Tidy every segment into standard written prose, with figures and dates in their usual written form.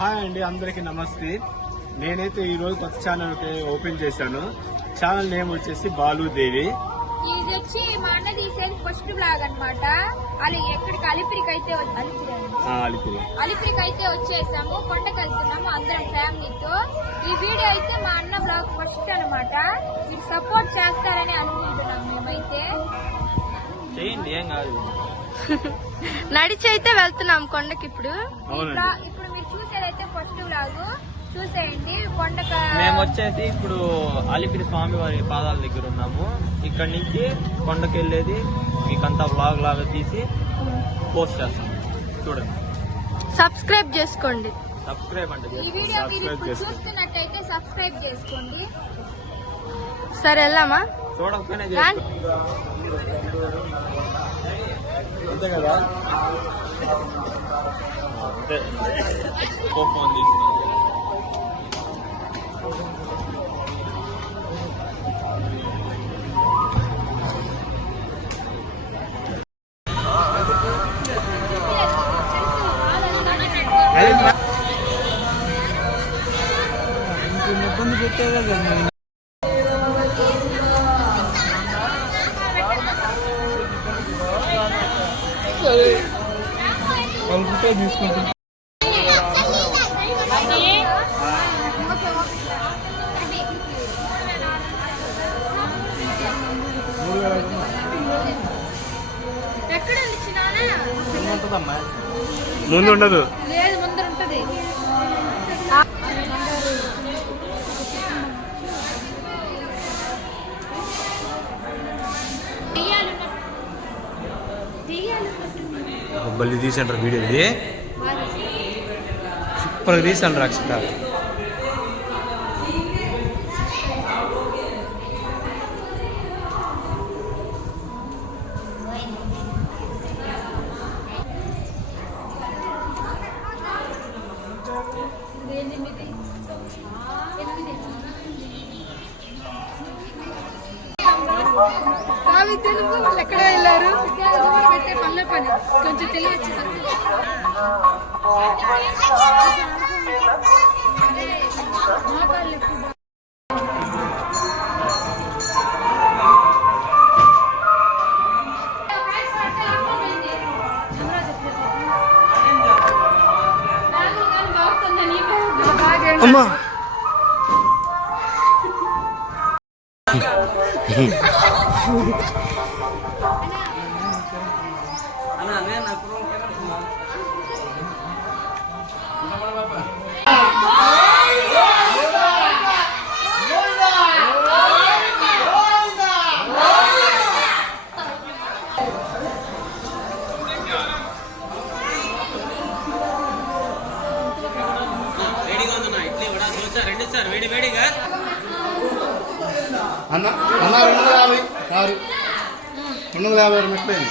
Hi అండి, అందరికీ నమస్తే. నేనైతే ఈ రోజు కొత్త ఛానల్ ఓపెన్ చేశాను. ఛానల్ నేమ్ వచ్చేసి బాలుదేవి. ఇది వచ్చి మా అన్న తీసేది ఫస్ట్ బ్లాగ్ అనమాట. అలా ఎక్కడికి అలిపిరికి అయితే వచ్చేసాము. కొండకి వెళ్తున్నాము అందరం ఫ్యామిలీతో. ఈ వీడియో అయితే మా అన్న బ్లాగ్ ఫస్ట్ అనమాట. మీరు సపోర్ట్ చేస్తారని అనుకుంటున్నాం మేమైతే. నడిచి అయితే వెళ్తున్నాం కొండకి. ఇప్పుడు మీరు చూసేదైతే ఫస్ట్ బ్లాగ్ చూసేయండి. కొండక మేము వచ్చేసి ఇప్పుడు అలిపిరి స్వామి వారి పాదాల దగ్గర ఉన్నాము. ఇక్కడ నుంచి కొండకి వెళ్ళేది మీకంతా వ్లాగ్ లాగా తీసి పోస్ట్ చేస్తాం. చూడండి, సబ్స్క్రైబ్ చేసుకోండి. సబ్స్క్రైబ్ అంటే ఈ వీడియో మీరు ఇప్పుడు చూస్తున్నట్టయితే సబ్స్క్రైబ్ చేసుకోండి. సరే వెళ్దామా? చూడకపోయినా అంతే కదా. ఫోన్ ఇబ్బంది పెట్టేదే కదా. తీసుకుంటా ముందు ఉండదు. లేదు, ముందర ఉంటది. బల్లి తీసంటారు వీడియో. ఇది సూపర్గా తీసాను అక్షత. తెలుగు వాళ్ళు ఎక్కడ వెళ్ళారు? పెట్టే పనుల పని కొంచెం తెలివి వచ్చింది. అమ్మా అన్న 250 మెట్లయింది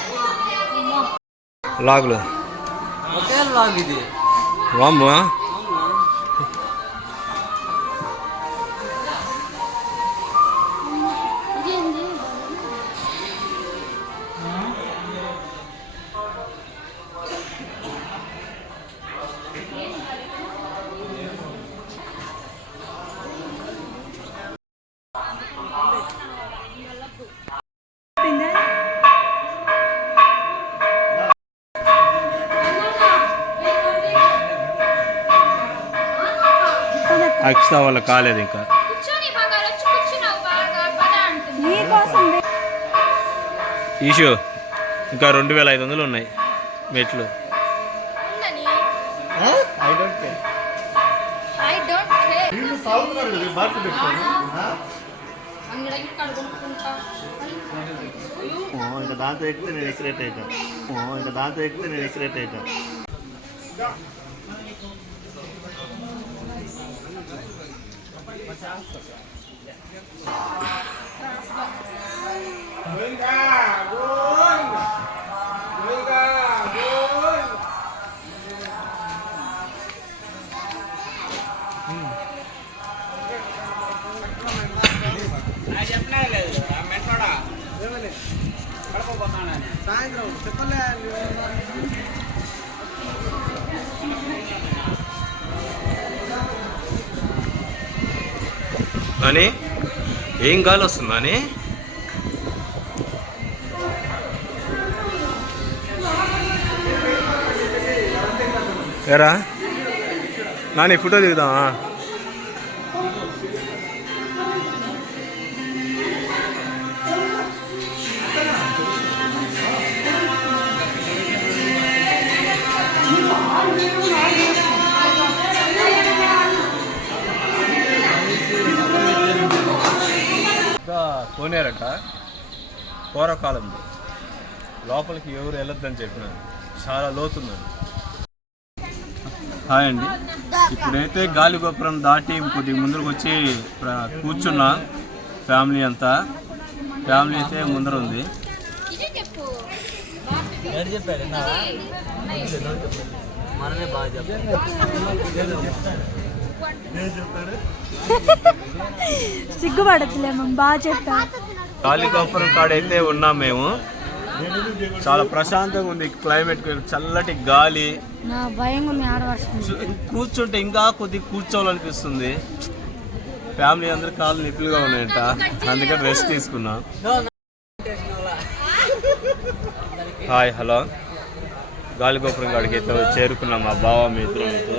లాగులు. ఒకే లాగ్ ఇది. వామ్మా అక్షత వల్ల కాలేదు. ఇంకా ఈషు ఇంకా 2500 ఉన్నాయి మెట్లు. ఇంకా దాంతో ఎక్కితే నేను ఎక్స్రేట్ అవుతా. సాయంత్రం చెప్పలే. అని ఏం గాలి వస్తుందని ఏరా నాని ఫోటో దిగుదామా? కోనేరట పూర్వకాలంలో లోపలికి ఎవరు వెళ్ళొద్దని చెప్పినారు, చాలా లోతుందండి. హాయ్ అండి, ఇప్పుడైతే గాలిగోపురం దాటి కొద్దిగా ముందరకు వచ్చి కూర్చున్నా. ఫ్యామిలీ అంతా, ఫ్యామిలీ అయితే ముందర ఉంది. సిగ్గుపడట్లేము, బాగా చెప్పా. గాలిగోపురం కాడైతే ఉన్నాం మేము. చాలా ప్రశాంతంగా ఉంది క్లైమేట్, చల్లటి గాలి. కూర్చుంటే ఇంకా కొద్దిగా కూర్చోవాలనిపిస్తుంది. ఫ్యామిలీ అందరు కాళ్ళు నిప్పులుగా ఉన్నాయంట, అందుకని రెస్ట్ తీసుకున్నాం. హాయ్ హలో, గాలిగోపురం కాడికి అయితే చేరుకున్నాం. మా బావ మీ ఇద్దరం అయితే,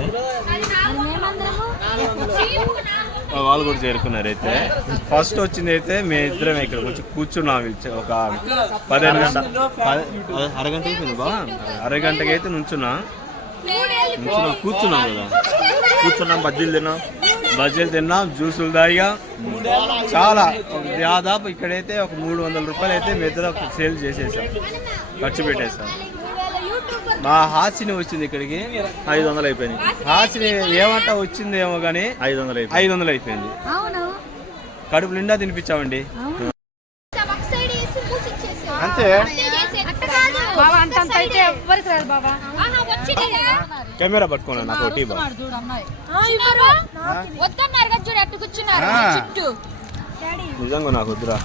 వాళ్ళు కూడా చేరుకున్నారు. అయితే ఫస్ట్ వచ్చింది అయితే మేము ఇద్దరం ఇక్కడికి వచ్చి కూర్చున్నాం. ఒక 15 గంట అరగంట అయిపోయింది బా, అరగంటకి అయితే నుంచున్నాం. కూర్చున్నాం కదా, కూర్చున్నాం. బజ్జీలు తిన్నాం, జ్యూసులు తాగా. చాలా దాదాపు ఇక్కడైతే ఒక 300 రూపాయలు అయితే మీ ఇద్దరు సేల్ చేసేసాం, ఖర్చు పెట్టేసాం. మా హాసిని వచ్చింది ఇక్కడికి 500 అయిపోయింది. హాసిని ఏమంట వచ్చిందేమో కానీ 500 అయిపోయింది. కడుపు నిండా తినిపించామండి అంతే. కెమెరా పట్టుకున్నా నాకు ఒకటి నిజంగా నాకు వద్దురా.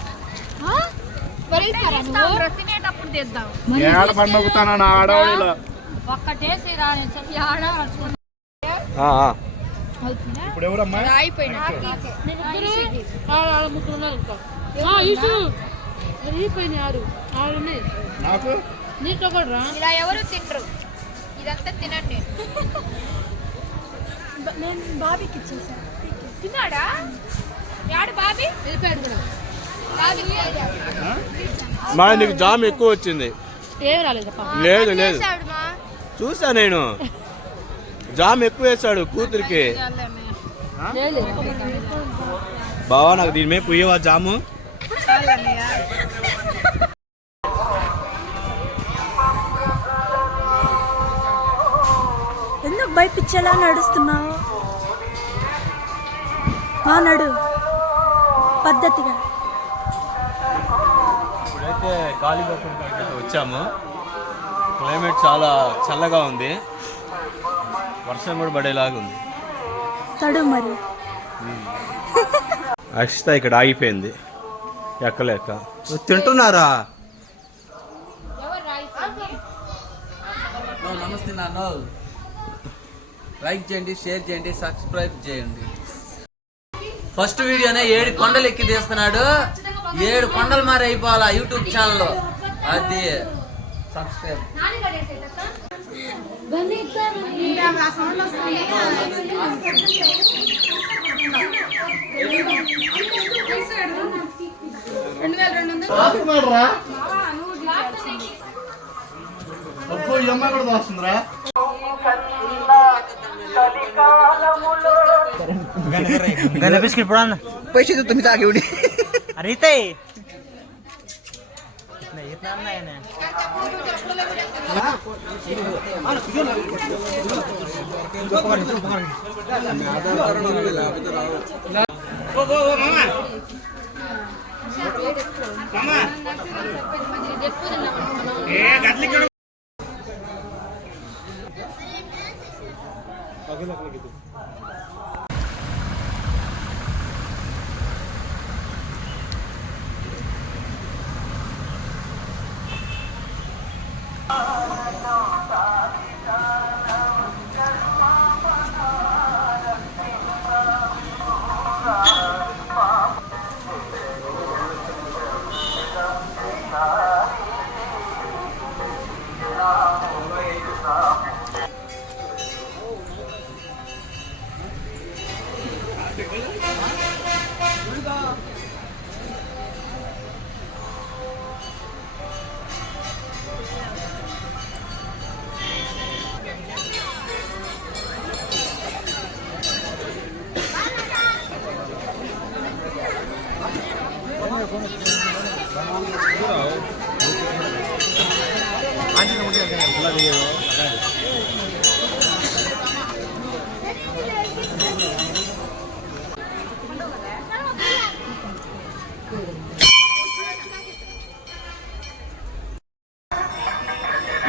ఇప్పుడు ఎవరమ్మా నాకు ఇలా ఎవరు తింటారు, ఇదంతా తినండి. నేను బాబీకి ఇచ్చేసాను. తిన్నాడా? యాడు బాబీ? వెళ్ళిపోయాడు కూడా. మా నీకు జామ్ ఎక్కువ వచ్చింది. లేదు లేదు చూసా నేను, జామ్ ఎక్కువ వేసాడు కూతురికి. బావా నాకు దీని మీద పుయ్యవా జాము? ఎందుకు భయపించేలా నడుస్తున్నావు? నడు పద్ధతిగా. ఇప్పుడైతే గాలిగోపురం కాడికి వచ్చాము. క్లైమేట్ చాలా చల్లగా ఉంది, వర్షం కూడా పడేలాగా ఉంది. మరి అక్షిత ఇక్కడ ఆగిపోయింది ఎక్కలేక. తింటున్నారా? నమస్తే నాన్న, లైక్ చేయండి, షేర్ చేయండి, సబ్స్క్రైబ్ చేయండి. ఫస్ట్ వీడియోనే 7 కొండలు ఎక్కి తీస్తున్నాడు. 7 కొండలు మారి అయిపోవాలా యూట్యూబ్ ఛానల్లో. అది సబ్స్క్రైబ్. बिस्किट पड़ा ना, पैसे तो तुम्ही जागे उडी. अरे इतना नहीं ना.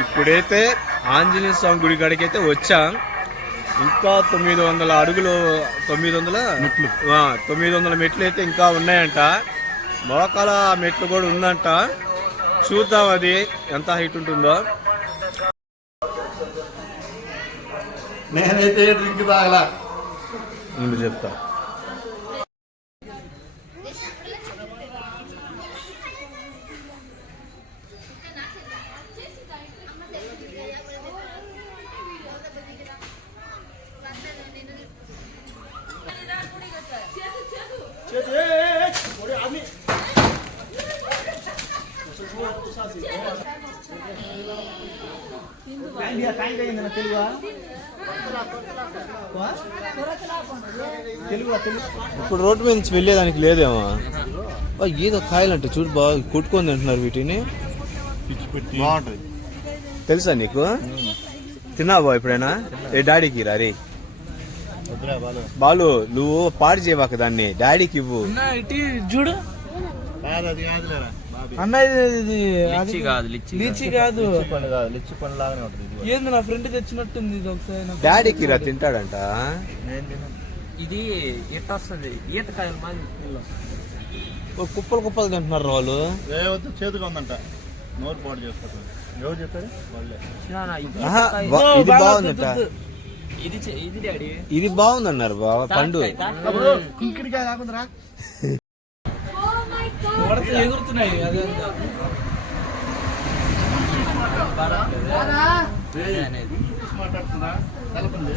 ఇప్పుడైతే ఆంజనేయ స్వామి గుడి కాడికైతే వచ్చాం. ఇంకా 900 అడుగులు 900 మెట్లు అయితే ఇంకా ఉన్నాయంట. మోకాల మెట్లు కూడా ఉందంట. చూద్దాం అది ఎంత హైట్ ఉంటుందో. నేనైతే డ్రింక్ తాగలా. ముందు చెప్తా. ఇప్పుడు రోడ్డు మీద నుంచి వెళ్ళేదానికి లేదేమో. ఏదో కాయలంట చూడు, బాగా కొట్టుకొని తింటున్నారు వీటిని. బాగుంటది. తెలుసా నీకు? తిన్నావా ఎప్పుడైనా? ఏ డాడీకి రే బాలు, నువ్వు పాడు చేయవాక దాన్ని, డాడీకి ఇవ్వు. చూడు అది కాదులేరా అన్న, ఇది లిచ్చి కాదు, లీచి కాదు. పండు కాదు, లిచ్చి పండు లాగానే ఉంటుంది. ఏంది నా ఫ్రెండ్ తెచ్చినట్టుంది ఇది ఒకసారి. డాడీకి రా తింటాడంట. ఇది ఎట్ట వస్తుంది, ఈతకాయలు మాది. కుప్పలు కుప్పలు తింటున్నారు వాళ్ళు. రేవద్దు చేతిగా ఉందంట, నోరు పాడు చేసుకుంటారు. ఎవరు చెప్పారు? వాళ్ళే. ఆహా, ఇది బాగుందంట. ఇది డాడీ, ఇది బాగుందన్నారు బాబా పండు. కుంకిడికాయ కాకుందిరా. ఎగురుతున్నాయి అదే మాట్లాడుతున్నా తెలపండి.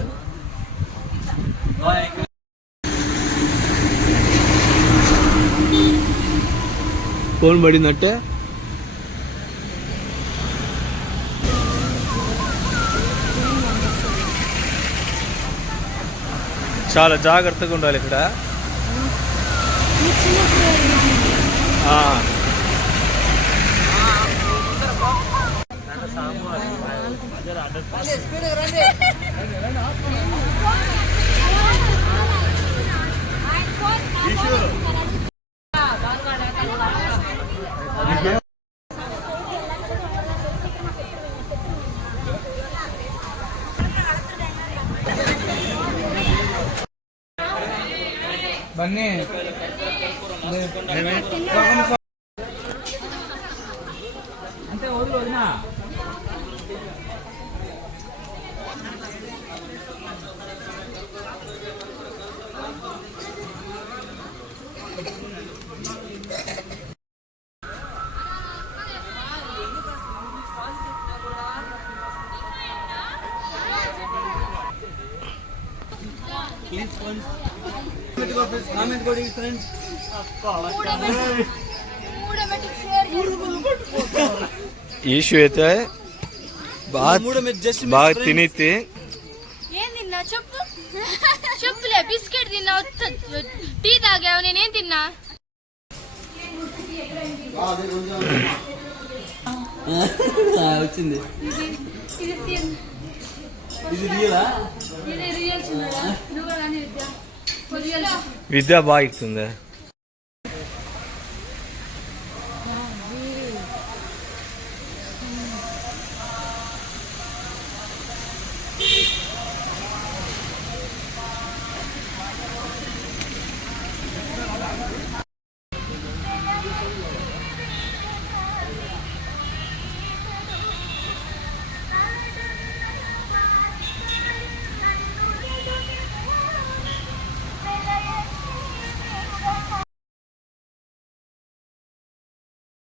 ఫోన్ పడిందంటే చాలా జాగ్రత్తగా ఉండాలి ఇక్కడ. బన్నీ అంటే వదినా కామెంట్ కొడి ఫ్రెండ్స్. ఈషు అయితే బాగా తినితే ఏం తిన్నా చెప్పు. చెప్పులే, బిస్కెట్ తిన్నా, టీ తాగావు, నేనేం తిన్నా? వచ్చింది. ఇది రియలా? విద్య బాగా ఇస్తుంది.